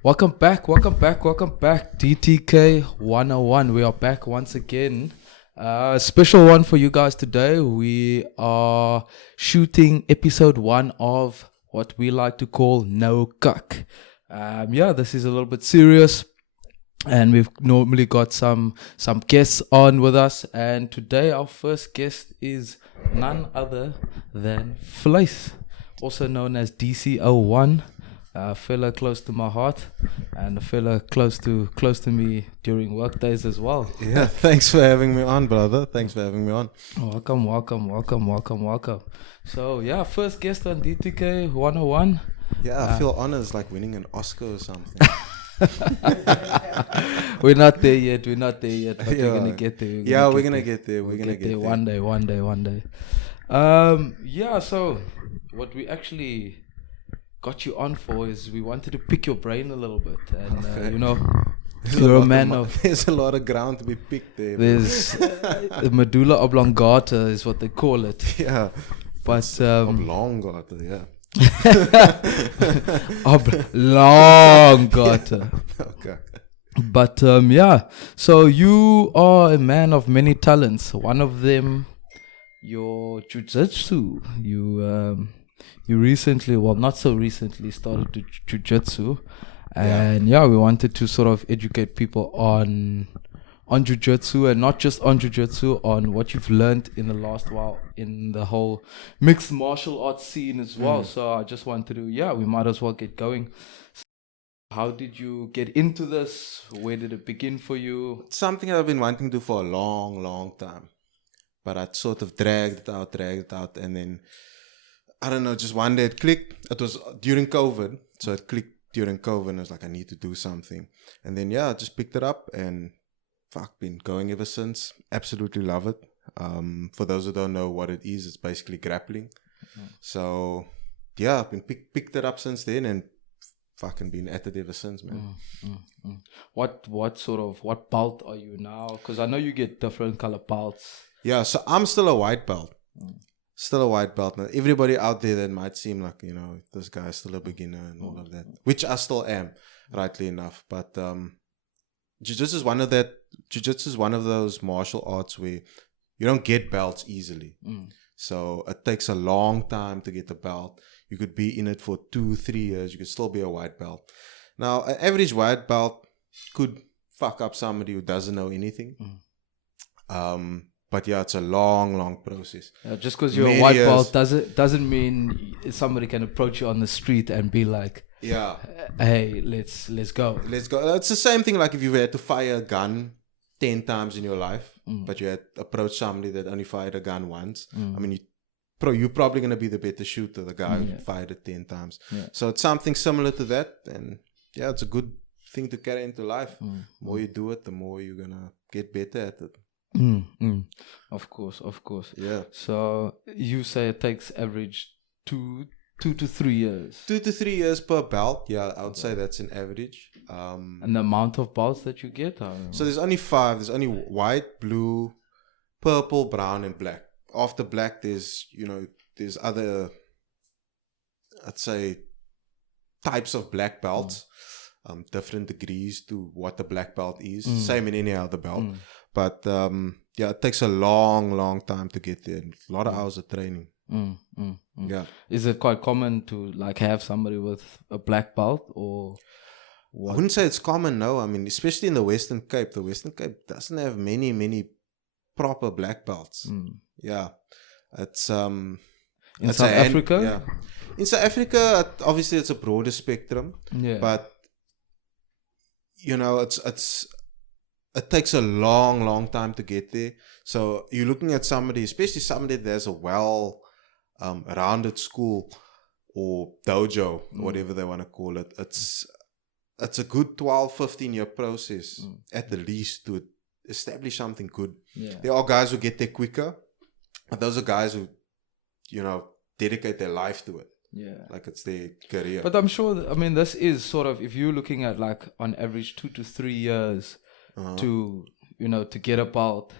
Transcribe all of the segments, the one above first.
Welcome back. DTK 101. We are back once again. Special one for you guys today. We are shooting episode 1 of what we like to call No Cuck. This is a little bit serious, and we've normally got some guests on with us. And today our first guest is none other than Flace, also known as DC01. A fella close to my heart, and a fella close to me during work days as well. Yeah, thanks for having me on, brother. Thanks for having me on. Welcome. So yeah, first guest on DTK 101. Yeah, I feel honored. It's like winning an Oscar or something. We're not there yet, but we're gonna get there. We're gonna get there. We're gonna get there. One day. So what we actually got you on for is we wanted to pick your brain a little bit, and you're a man of there's a lot of ground to be picked there. There's the medulla oblongata is what they call it. Yeah, but oblongata, yeah. Oblongata. Okay. But so you are a man of many talents. One of them, your Jiu Jitsu. You recently, well, not so recently, started to Jiu Jitsu, and we wanted to sort of educate people on Jiu Jitsu, and not just on Jiu Jitsu, on what you've learned in the last while in the whole mixed martial arts scene as well. So I just wanted to, we might as well get going. How did you get into this? Where did it begin for you? It's something I've been wanting to do for a long time, but I sort of dragged it out, and then I don't know, just one day it clicked. It was during COVID. So it clicked during COVID, and I was like, I need to do something. And then, I just picked it up and been going ever since. Absolutely love it. For those who don't know what it is, it's basically grappling. So, I've been picked it up since then and been at it ever since, man. What belt are you now? Because I know you get different color belts. Yeah, so I'm still a white belt. Still a white belt. Now, everybody out there that might seem like, this guy's still a beginner and all of that, which I still am, rightly enough. But Jiu-Jitsu is one of those martial arts where you don't get belts easily. So it takes a long time to get the belt. You could be in it for 2-3 years. You could still be a white belt. Now, an average white belt could fuck up somebody who doesn't know anything. But it's a long process. Just because you're a white belt doesn't mean somebody can approach you on the street and be like, hey, let's go. It's the same thing like if you had to fire a gun 10 times in your life, but you had approached somebody that only fired a gun once. I mean, you're probably going to be the better shooter, the guy who fired it 10 times. So it's something similar to that. And it's a good thing to carry into life. The more you do it, the more you're going to get better at it. Of course. Yeah. So you say it takes average 2 to 3 years. 2 to 3 years per belt. Yeah, I would say that's an average. And the amount of belts that you get? So there's only 5. There's only white, blue, purple, brown, and black. After black, there's other, I'd say, types of black belts. Different degrees to what the black belt is. Same in any other belt. But it takes a long time to get there. A lot of hours of training. Yeah. Is it quite common to have somebody with a black belt or what? I wouldn't say it's common, no. I mean, especially in the Western Cape. The Western Cape doesn't have many proper black belts. Yeah. It's in South Africa? Yeah. In South Africa, obviously it's a broader spectrum. Yeah. But it takes a long time to get there. So you're looking at somebody, especially somebody that has a rounded school or dojo, whatever they want to call it. It's a good 12-15 year process at the least to establish something good. There are guys who get there quicker, but those are guys who dedicate their life to it. Like it's their career. But I'm sure this is sort of, if you're looking at on average 2 to 3 years to get a belt,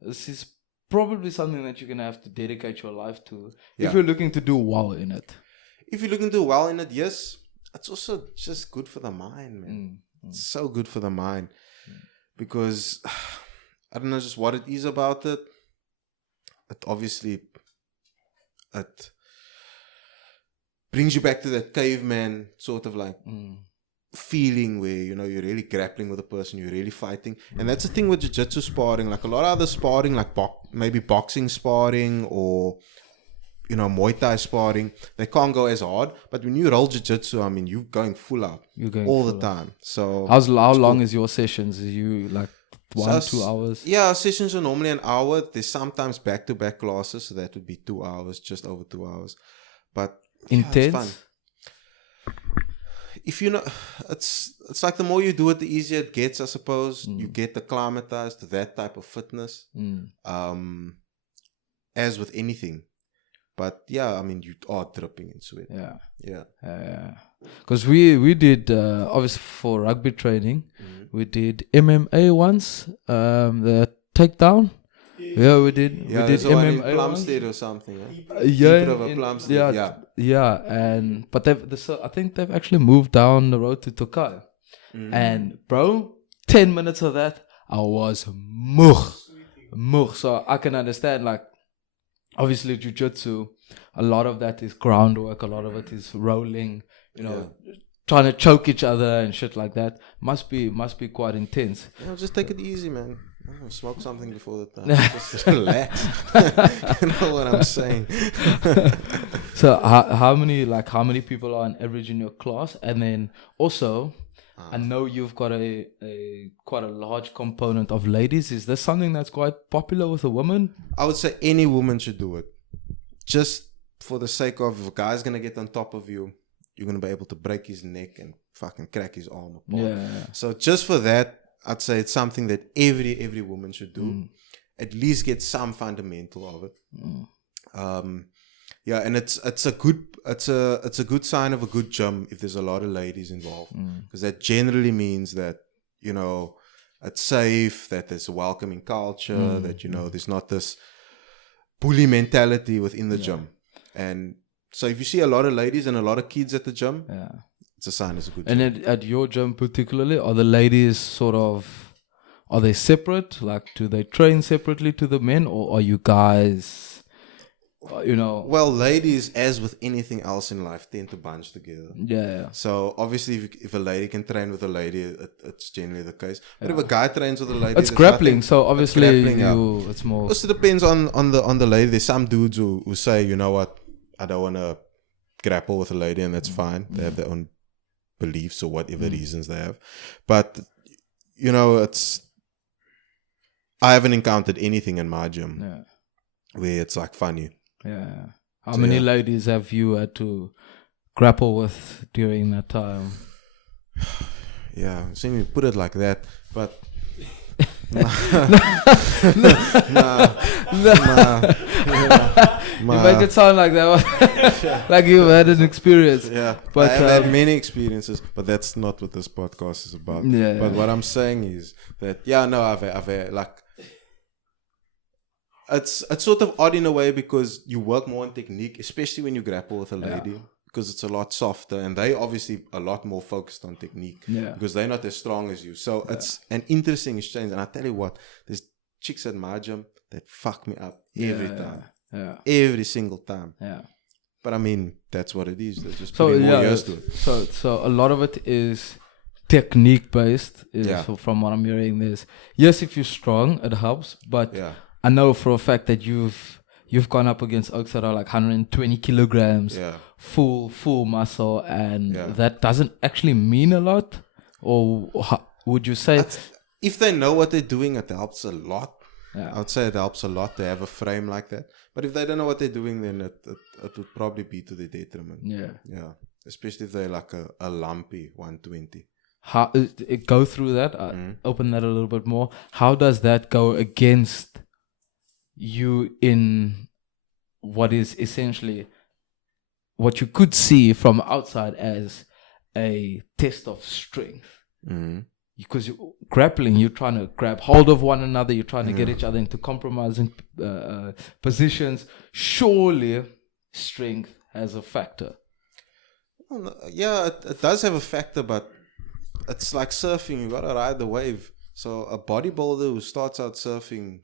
this is probably something that you're gonna have to dedicate your life to if you're looking to do well in it. If you're looking to do well in it, yes. it's also just good for the mind, man. It's so good for the mind because I don't know just what it is about it. It obviously it brings you back to that caveman sort of like feeling where you're really grappling with a person, you're really fighting. And that's the thing with jiu-jitsu sparring. Like a lot of other sparring, like maybe boxing sparring or Muay Thai sparring, they can't go as hard. But when you roll jiu-jitsu, I mean, you're going full out all the time. So how long is your sessions? Are you like 2 hours? Yeah, sessions are normally an hour. There's sometimes back-to-back classes, so that would be 2 hours, just over 2 hours. But intense. Yeah, it's fun. If it's like the more you do it, the easier it gets, I suppose. You get acclimatized to that type of fitness. As with anything. But yeah, I mean, you are dripping in sweat. Yeah. Because we did, obviously for rugby training, we did MMA once, the takedown. Yeah, we did. Yeah, we did MMA MMA Plumstead or something. But I think they've actually moved down the road to Tokai. And bro, 10 minutes of that, I was mugh. So I can understand, like, obviously jiu-jitsu, a lot of that is groundwork, a lot of it is rolling, trying to choke each other and shit like that. Must be quite intense. Yeah, just take it easy, man. Smoke something before the time. Just relax. You know what I'm saying? So how many people are on average in your class? And then also, I know you've got a quite a large component of ladies. Is this something that's quite popular with the women? I would say any woman should do it. Just for the sake of, if a guy's going to get on top of you, you're going to be able to break his neck and fucking crack his arm apart. Yeah. So just for that, I'd say it's something that every woman should do. At least get some fundamental of it. Yeah, and it's a good sign of a good gym if there's a lot of ladies involved, because that generally means that it's safe, that there's a welcoming culture, that there's not this bully mentality within the gym. And so if you see a lot of ladies and a lot of kids at the gym, it's a sign it's a good gym. And at your gym particularly, are the ladies are they separate? Like, do they train separately to the men, or are you guys, Well, ladies, as with anything else in life, tend to bunch together. Yeah. So obviously, if a lady can train with a lady, it's generally the case. But if a guy trains with a lady, it's grappling. So obviously, it's more. It also depends on the lady. There's some dudes who say, you know what, I don't want to grapple with a lady, and that's fine. They have their own beliefs or whatever reasons they have. But I haven't encountered anything in my gym where it's like funny. Yeah. How many ladies have you had to grapple with during that time? Yeah, see me put it like that, but You make it sound like that, like you've had an experience. Yeah, but I've had many experiences, but that's not what this podcast is about. But what I'm saying is that I've had, like, it's sort of odd in a way, because you work more on technique, especially when you grapple with a lady, because it's a lot softer, and they obviously a lot more focused on technique, because they're not as strong as you. So it's an interesting exchange. And I tell you what, there's chicks at my gym that fuck me up every time. Every single time. But I mean, that's what it is. They're just putting more years to it. So a lot of it is technique based. So from what I'm hearing, if you're strong, it helps. But I know for a fact that you've gone up against oaks that are like 120 kilograms, full muscle, and that doesn't actually mean a lot. Or would you say if they know what they're doing, it helps a lot. I would say it helps a lot to have a frame like that. But if they don't know what they're doing, then it would probably be to their detriment. Yeah. Especially if they're like a lumpy 120. How go through that? Open that a little bit more. How does that go against you in what is essentially what you could see from outside as a test of strength? Because grappling, you're trying to grab hold of one another, you're trying to get each other into compromising positions. Surely strength has a factor. Yeah, it does have a factor, but it's like surfing. You gotta ride the wave. So a bodybuilder who starts out surfing,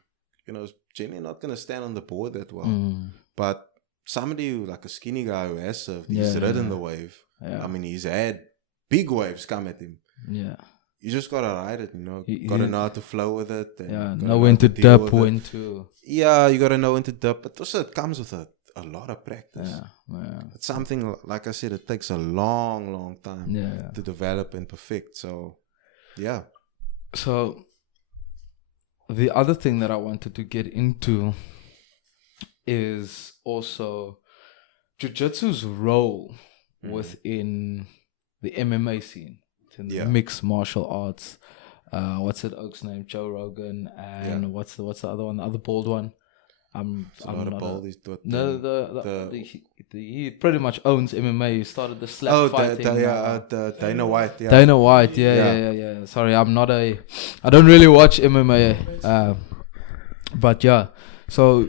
is generally not gonna stand on the board that well. But somebody who, like a skinny guy who has surfed, he's ridden the wave. Yeah. I mean, he's had big waves come at him. Yeah. You just gotta ride it, gotta know how to flow with it. And know when to dip, when to. Yeah, you gotta know when to dip. But also, it comes with a lot of practice. Yeah. It's something, like I said, it takes a long, long time to develop and perfect. So, yeah. So, the other thing that I wanted to get into is also Jiu Jitsu's role within the MMA scene, in the mixed martial arts. What's that oak's name? Joe Rogan, and what's the other one? The other bald one. He pretty much owns MMA. He started the slap fighting. Dana White. Yeah. Dana White. Yeah. Sorry, I don't really watch MMA. But yeah. So,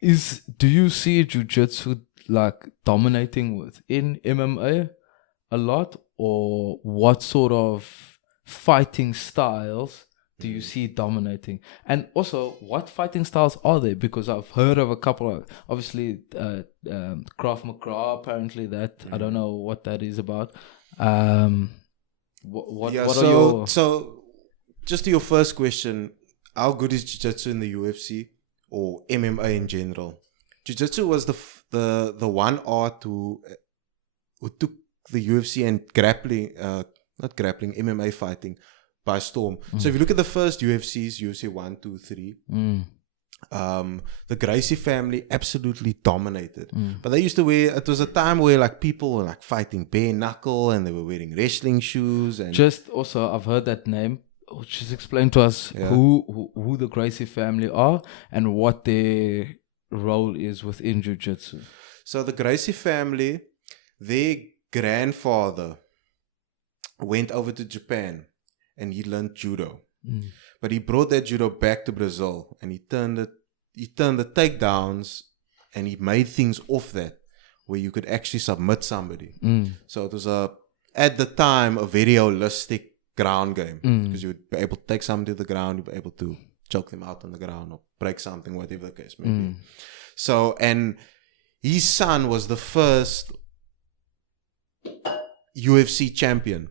do you see Jiu-Jitsu like dominating within MMA a lot, or what sort of fighting styles do you see dominating? And also, what fighting styles are there? Because I've heard of a couple of, obviously, Krav Maga, apparently that, I don't know what that is about. What are your... So, just to your first question, how good is Jiu-Jitsu in the UFC or MMA in general? Jiu-Jitsu was the one art who took the UFC and MMA fighting by storm. So if you look at the first UFCs, UFC 1, 2, 3, the Gracie family absolutely dominated. But they used to it was a time where like people were like fighting bare knuckle and they were wearing wrestling shoes. And just also, I've heard that name. Just explain to us who the Gracie family are and what their role is within Jiu-Jitsu. So the Gracie family, their grandfather went over to Japan and he learned judo. But he brought that judo back to Brazil and he turned the takedowns and he made things off that where you could actually submit somebody. So it was at the time a very holistic ground game because you would be able to take somebody to the ground, you'd be able to choke them out on the ground or break something, whatever the case may be. So, and his son was the first UFC champion.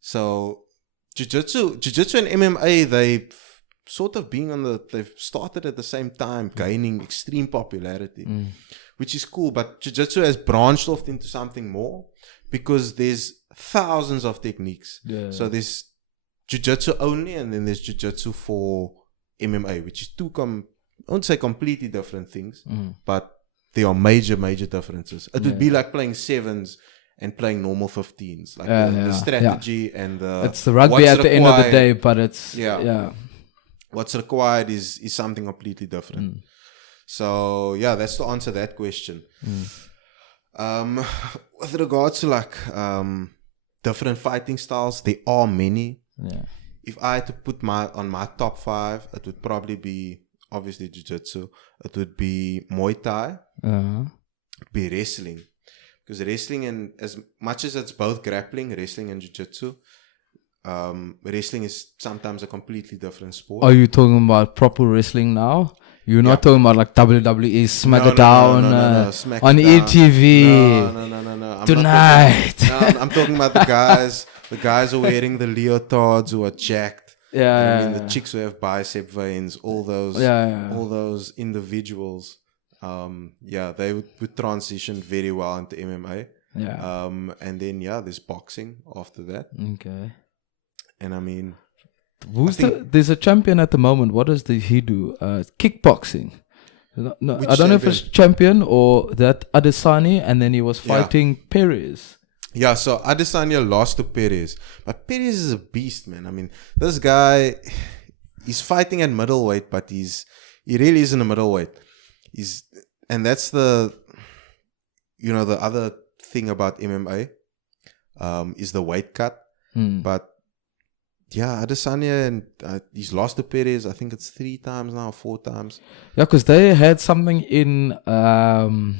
So Jiu-Jitsu and MMA, they've sort of they've started at the same time, gaining extreme popularity, which is cool. But Jiu-Jitsu has branched off into something more because there's thousands of techniques. So there's Jiu-Jitsu only, and then there's Jiu-Jitsu for MMA, which is two I won't say completely different things, but there are major differences. It would be like playing sevens and playing normal 15s, like the strategy and it's the rugby at the end of the day, but it's what's required is something completely different. So that's to answer that question. With regards to like different fighting styles, there are many. If I had to put on my top 5, it would probably be obviously Jiu-Jitsu. It would be Muay Thai. It'd be wrestling. Because wrestling, and as much as it's both grappling, wrestling and Jiu-Jitsu, wrestling is sometimes a completely different sport. Are you talking about proper wrestling now? You're not talking about like WWE SmackDown on ETV no. Tonight. I'm talking about the guys. The guys are wearing the leotards who are jacked. The chicks who have bicep veins. All those individuals. They would transition very well into MMA. And then there's boxing after that. Okay. And I mean, there's a champion at the moment. What does he do? Kickboxing. No, I don't know if it's champion or that Adesanya, and then he was fighting Perez. Yeah, so Adesanya lost to Perez. But Perez is a beast, man. I mean, this guy, he's fighting at middleweight, but he really isn't a middleweight. And that's the other thing about MMA, is the weight cut. But Adesanya, and he's lost to Perez. I think it's 3 times now, 4 times. Yeah, because they had something in the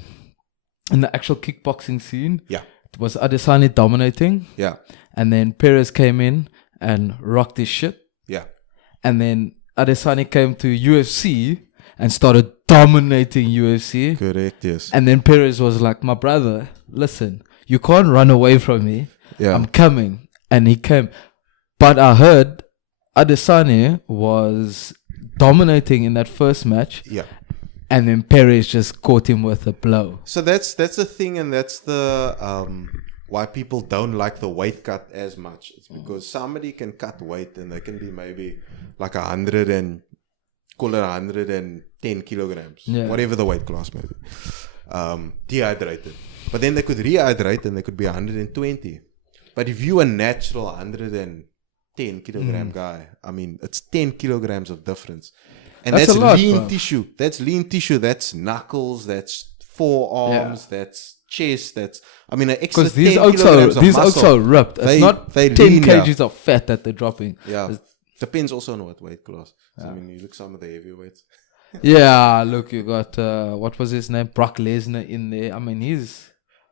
actual kickboxing scene. Yeah. was Adesanya dominating, Yeah. and then Perez came in and rocked his shit, Yeah. and then Adesanya came to UFC and started dominating UFC, Correct. Yes. and then Perez was like, "My brother, listen, you can't run away from me. Yeah. I'm coming," and he came. But I heard Adesanya was dominating in that first match, Yeah. and then Perez just caught him with a blow. So that's the thing, and that's the why people don't like the weight cut as much. It's because somebody can cut weight and they can be maybe like 110 kilograms, Yeah. whatever the weight class may be, dehydrated. But then they could rehydrate and they could be 120. But if you a natural 110 kilogram guy, I mean, it's 10 kilograms of difference. And That's that's a lot, lean bro. tissue. That's lean tissue. That's knuckles. That's forearms. That's chest. That's, I mean, an extra Because these 10 oaks kilograms of these muscle. oaks are ripped. It's not they 10 lean, yeah. kgs of fat that they're dropping. Yeah. Depends also on what weight class. So, I mean, you look some of the heavyweights. Yeah, look, you got, what was his name? Brock Lesnar in there. I mean,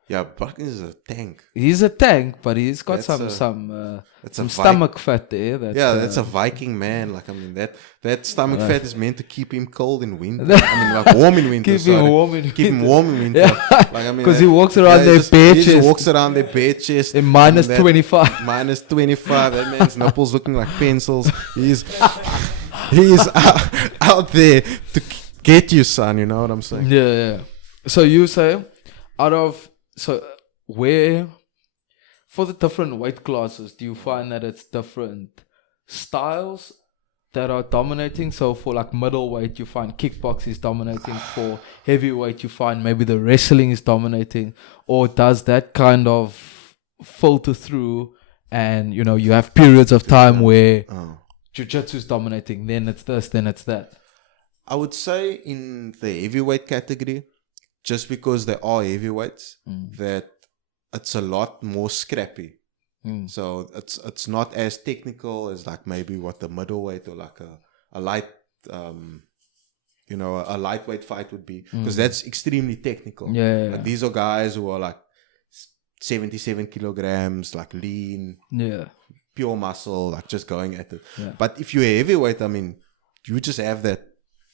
Yeah, Brock is a tank. he's a tank, but he's got That's some That's a stomach fat there. That, Yeah, that's a Viking man. Like, I mean, that stomach fat is meant to keep him cold in winter. I mean, like warm in winter. Keep him warm in Keep him winter. warm in winter. Yeah. Like, I mean, Because he walks around their bare He just chest walks around their bare chest. in minus That- 25. Minus 25. That man's nipples looking like pencils. He's out there to get you, son. You know what I'm saying? Yeah. So you say, where, for the different weight classes, do you find that it's different styles that are dominating? So for like middleweight, you find kickbox is dominating. For heavyweight, you find maybe the wrestling is dominating. Or does that kind of filter through and, you know, you have periods of time where Jiu Jitsu is dominating, then it's this, then it's that? I would say in the heavyweight category, just because they are heavyweights, that it's a lot more scrappy. So it's not as technical as like maybe what the middleweight or like a light, a lightweight fight would be, because that's extremely technical. Yeah. Like these are guys who are like 77 kilograms, like lean, pure muscle, like just going at it. Yeah. But if you're a heavyweight, I mean, you just have that,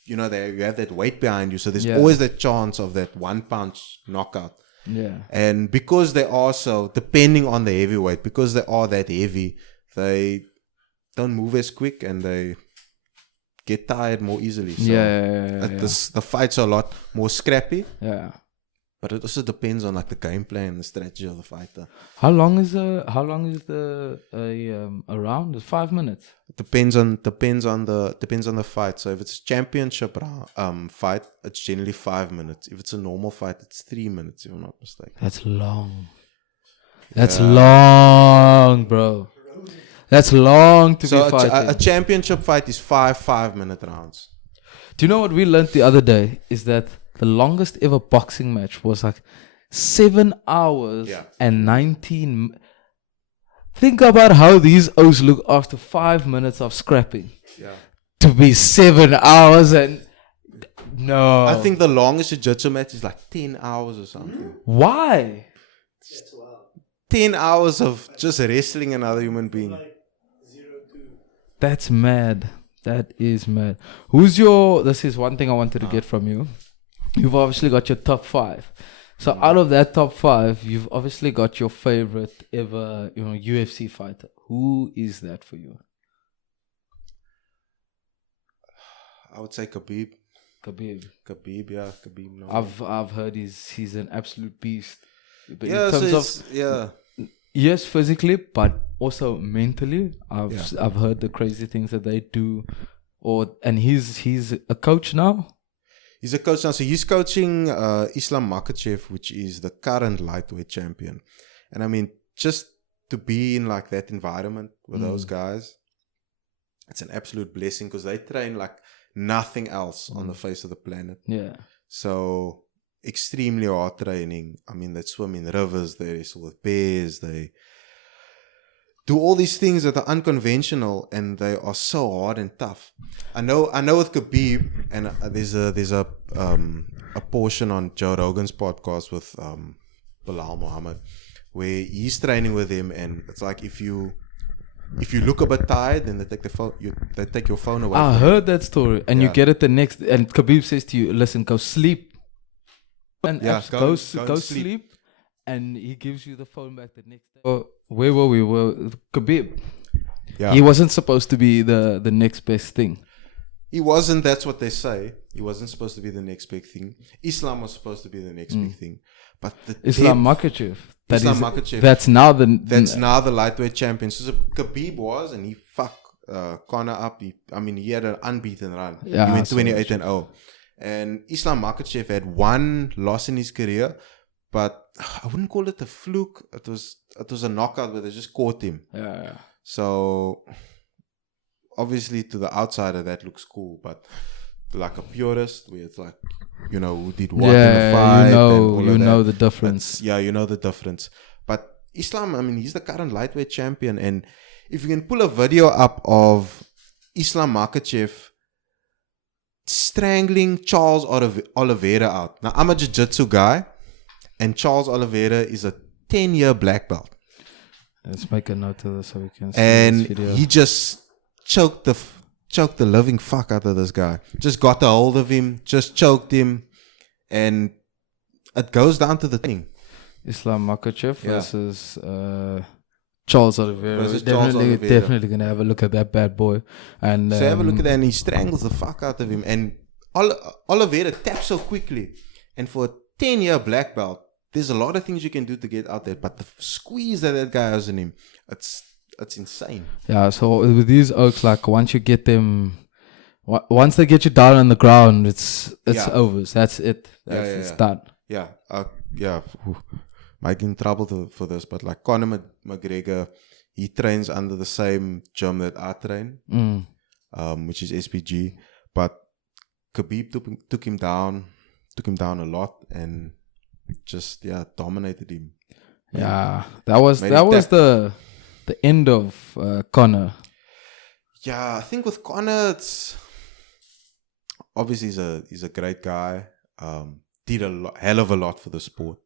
you have that weight behind you. So there's always that chance of that one punch knockout. Yeah. And because they are so, depending on the heavyweight, because they are that heavy, they don't move as quick and they get tired more easily. So the fights are a lot more scrappy. Yeah. But it also depends on like the gameplay and the strategy of the fighter. How long is the round? It's 5 minutes. It depends on the fight. So if it's a championship fight, it's generally 5 minutes. If it's a normal fight, it's 3 minutes, if I'm not mistaken. That's long. That's long, bro. That's long to be fighting. A championship fight is 5-minute rounds. Do you know what we learned the other day? Is that the longest ever boxing match was like 7 hours and 19. Think about how these O's look after 5 minutes of scrapping. Yeah. To be 7 hours and no. I think the longest jiu-jitsu match is like 10 hours or something. Why? 10 hours of just wrestling another human being. That's mad. That is mad. This is one thing I wanted to get from you. You've obviously got your top 5. So out of that top 5, you've obviously got your favorite ever, UFC fighter. Who is that for you? I would say Khabib. Khabib. No. I've heard he's an absolute beast. But Yeah, in terms of yes, physically, but also mentally. I've heard the crazy things that they do. And he's a coach now. He's a coach now. So he's coaching Islam Makhachev, which is the current lightweight champion. And I mean, just to be in like that environment with those guys, it's an absolute blessing because they train like nothing else on the face of the planet. Yeah. So extremely hard training. I mean, they swim in rivers, they wrestle with bears, they do all these things that are unconventional and they are so hard and tough. I know with Khabib, and there's a portion on Joe Rogan's podcast with Bilal Muhammad where he's training with him, and it's like if you look a bit tired, then they take the phone. They take your phone away. I heard that story, and you Yeah. get it the next. And Khabib says to you, "Listen, go sleep." And Yeah, apps, go go and sleep, and he gives you the phone back the next day. Oh, where were we? Well, Khabib. Yeah. He wasn't supposed to be the next best thing. He wasn't. That's what they say. He wasn't supposed to be the next big thing. Islam was supposed to be the next big thing, but the Islam depth- Makhachev. Islam Makhachev. That's now the. That's now the lightweight champion. So Khabib was, and he fucked Conor up. He had an unbeaten run. Yeah, He went so 28-0. And Islam Makhachev had one loss in his career, but I wouldn't call it a fluke. It was a knockout where they just caught him. Yeah. So obviously to the outsider that looks cool, but like a purist, where it's like, who did what in the fight, and all of know that. the difference. You know the difference. But Islam, he's the current lightweight champion, and if you can pull a video up of Islam Makhachev strangling Charles Oliveira out. Now, I'm a Jiu Jitsu guy, and Charles Oliveira is a 10-year black belt. Let's make a note of this so we can see And this video. he just choked the living fuck out of this guy. Just got a hold of him, just choked him, and it goes down to the thing. Islam Makhachev Yeah. versus Charles Oliveira. Versus Charles Oliveira. Definitely gonna have a look at that bad boy. And So have a look at that, and he strangles the fuck out of him. And Oliveira taps so quickly. And for a 10-year black belt, there's a lot of things you can do to get out there. But the squeeze that guy has in him, it's insane. Yeah, so with these oaks, like once you get them, once they get you down on the ground, it's Yeah. over. That's it. It's done. Yeah. Ooh, might get in trouble for this, but like Conor McGregor, he trains under the same gym that I train, which is SPG. But Khabib took him down a lot, and just dominated him. Yeah, that was Made that it was the end of Conor. Yeah, I think with Conor, it's obviously he's a great guy. Did hell of a lot for the sport.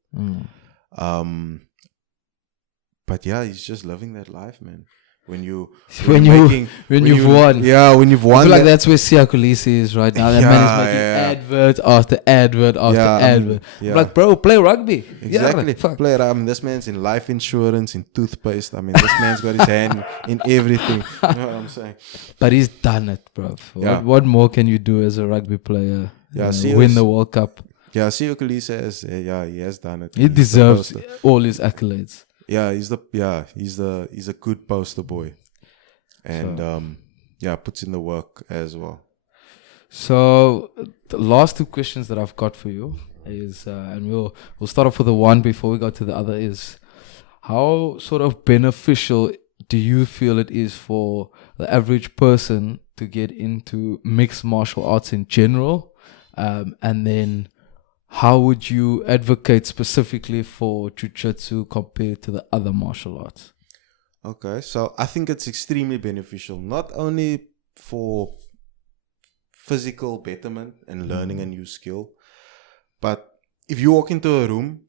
But yeah, he's just living that life, man. When you've won. Yeah, when you've won. I feel like that's where Siya Kolisi is right now. That man is making advert after advert after advert. Yeah. I'm like, bro, play rugby. Exactly. Yeah, Play around. This man's in life insurance, in toothpaste. This man's got his hand in everything. You know what I'm saying? But he's done it, bro. What more can you do as a rugby player? Yeah, win the World Cup. Yeah, Siya Kolisi he has done it. He deserves all his accolades. Yeah, he's a good poster boy, and puts in the work as well. So the last two questions that I've got for you is, and we'll start off with the one before we go to the other, is how sort of beneficial do you feel it is for the average person to get into mixed martial arts in general, and then how would you advocate specifically for Jiu Jitsu compared to the other martial arts? Okay, so I think it's extremely beneficial, not only for physical betterment and learning a new skill, but if you walk into a room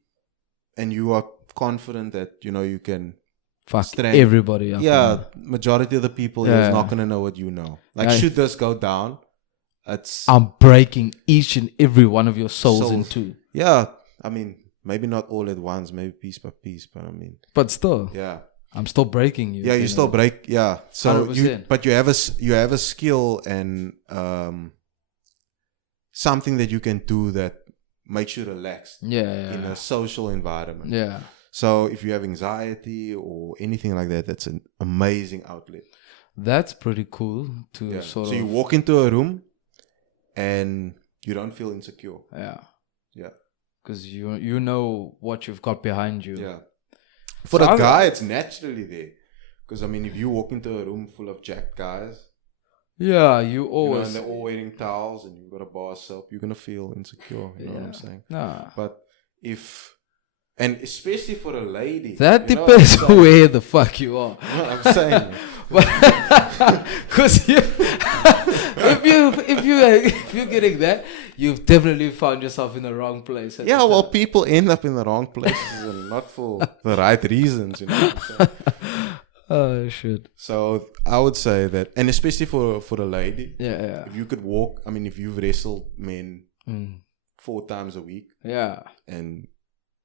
and you are confident that you can fuck everybody up. Yeah, majority of the people is not gonna know what you know. Like, should this go down, I'm breaking each and every one of your souls in two. Yeah, maybe not all at once, maybe piece by piece, but still, I'm still breaking you. Yeah, you still break. Yeah, so 100%. you have a skill and something that you can do that makes you relaxed. In a social environment. Yeah. So if you have anxiety or anything like that, that's an amazing outlet. That's pretty cool to sort of. So you walk into a room and you don't feel insecure. Yeah. Yeah. Because you know what you've got behind you. Yeah. For a guy, it's naturally there. Because, if you walk into a room full of jacked guys. Yeah, you always. And they're all wearing towels and you've got a bar of soap, you're going to feel insecure. You know what I'm saying? Nah. But and especially for a lady. That depends where the fuck you are. You know what I'm saying? Because if you're getting that, you've definitely found yourself in the wrong place. Yeah, well, people end up in the wrong places and not for the right reasons, you know. So, Oh shit. so I would say that, and especially for a lady, Yeah. if you could walk, I mean, if you've wrestled men 4 times a week, Yeah. and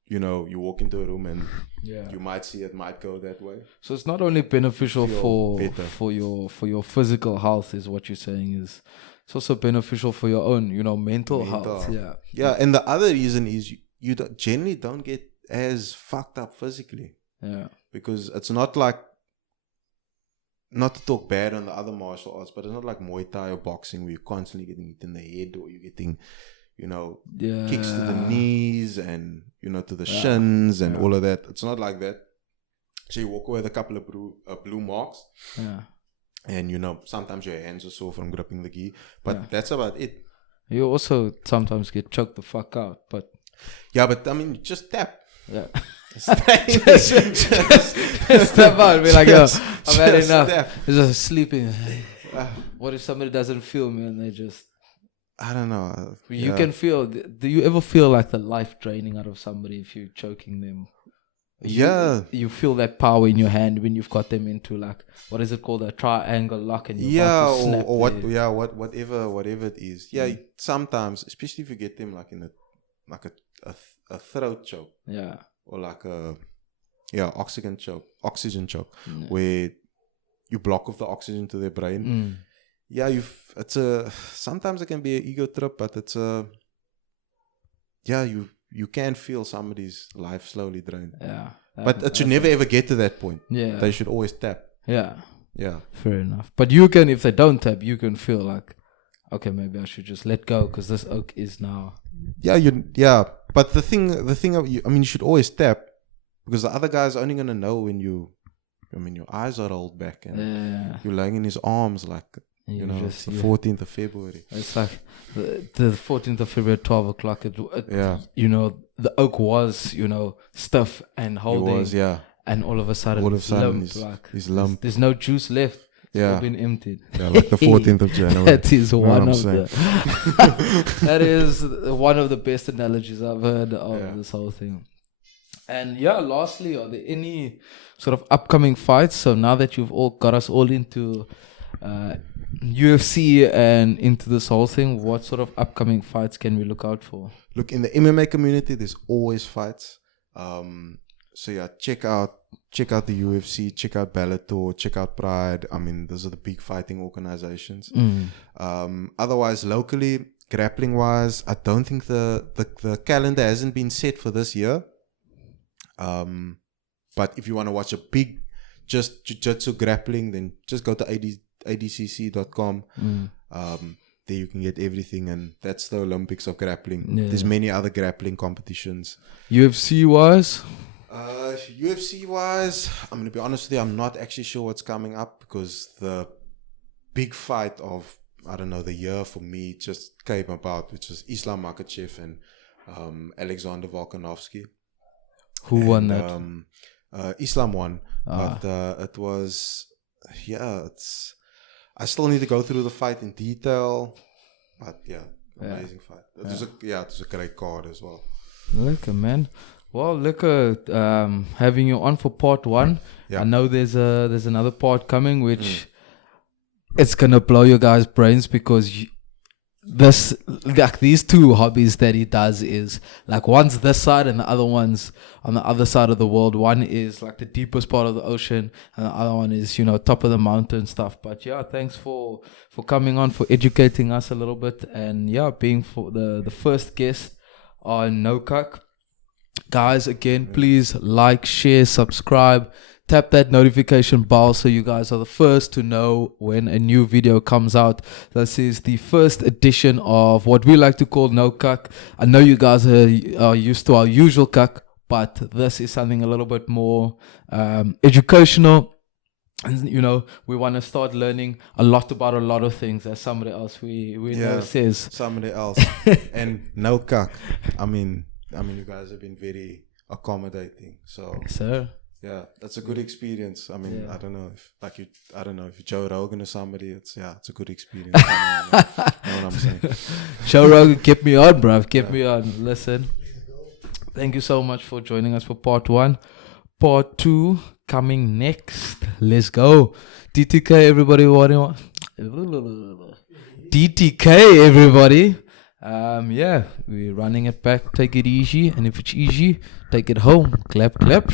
you know, you walk into a room and Yeah. you might see it might go that way. So it's not only beneficial Feel better. for your physical health, is what you're saying. Is it's also beneficial for your own, mental health. Yeah. Yeah, and the other reason is you generally don't get as fucked up physically. Yeah. Because it's not like, not to talk bad on the other martial arts, but it's not like Muay Thai or boxing where you're constantly getting hit in the head, or you're getting, kicks to the knees and, to the shins and all of that. It's not like that. So you walk away with a couple of blue marks. Yeah. And, sometimes your hands are sore from gripping the gi. But that's about it. You also sometimes get choked the fuck out, but... Yeah, but I mean, just tap. Yeah. just step out, be like, yo, I've had enough. Step. It's just sleeping. What if somebody doesn't feel me and they just... I don't know. You can feel... Do you ever feel like the life draining out of somebody if you're choking them? You feel that power in your hand when you've got them into, like, what is it called, a triangle lock, and you're about to snap or whatever it is. Yeah, sometimes, especially if you get them like in a throat choke. Yeah. Or like oxygen choke, where you block off the oxygen to their brain. Yeah, sometimes it can be an ego trip, but it's you can feel somebody's life slowly drain. Yeah. But it should never ever get to that point. Yeah. They should always tap. Yeah. Yeah. Fair enough. But you can, if they don't tap, you can feel like, okay, maybe I should just let go because this oak is now. Yeah. But the thing, you should always tap, because the other guy's only gonna know when your eyes are rolled back and you're laying in his arms like, it's the 14th of February. It's like the 14th of February, 12 o'clock. The oak was, stiff and holding. He was, yeah. And all of a sudden he's lumped. There's no juice left. Yeah. Been emptied. Yeah, like the 14th of January. That is that is one of the best analogies I've heard of this whole thing. And lastly, are there any sort of upcoming fights? So now that you've all got us all into UFC and into this whole thing, what sort of upcoming fights can we look out for? Look, in the MMA community, there's always fights. Check out the UFC, check out Bellator, check out Pride. I mean, those are the big fighting organizations. Otherwise, locally, grappling wise, I don't think the calendar hasn't been set for this year. But if you want to watch a big just jiu-jitsu grappling, then just go to adcc.com. There you can get everything, and that's the Olympics of grappling. There's many other grappling competitions. UFC wise, I'm going to be honest with you, I'm not actually sure what's coming up, because the big fight of, I don't know, the year for me just came about, which was Islam Makhachev and Alexander Volkanovski. Who won that? Islam won, but it was, I still need to go through the fight in detail, but amazing fight. It was a great card as well. Lekker, man. Well, lekker having you on for part 1. I know there's another part coming, which it's gonna blow your guys' brains, because these two hobbies that he does is like, one's this side and the other one's on the other side of the world. One is like the deepest part of the ocean, and the other one is top of the mountain stuff. But thanks for coming on, for educating us a little bit, and being for the first guest on No Cuck. Guys, again, please like, share, subscribe, tap that notification bell so you guys are the first to know when a new video comes out. This is the first edition of what we like to call No Cuck. I know you guys are used to our usual cuck, but this is something a little bit more educational. And we want to start learning a lot about a lot of things, as somebody else we know says. Somebody else. And No Cuck. I mean, you guys have been very accommodating. So sir, Yeah, that's a good experience. I mean, I don't know if if Joe Rogan or somebody, it's a good experience. You know what I'm saying? Joe Rogan, kept me on, bruv. Kept me on. Listen, thank you so much for joining us for part 1. Part 2 coming next. Let's go. DTK, everybody. DTK, everybody. We're running it back. Take it easy. And if it's easy, take it home. Clap, clap.